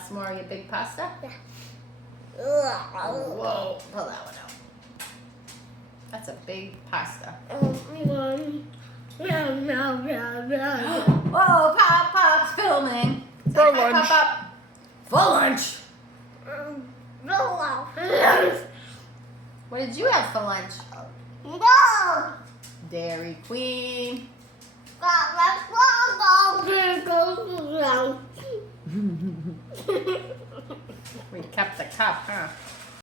have some more of your big pasta? Yeah. Whoa, pull that one out. That's a big pasta. Whoa, Pop's filming. Say For hi, lunch. Pop. For lunch. What did you have for lunch? No! Dairy Queen. We kept the cup, huh?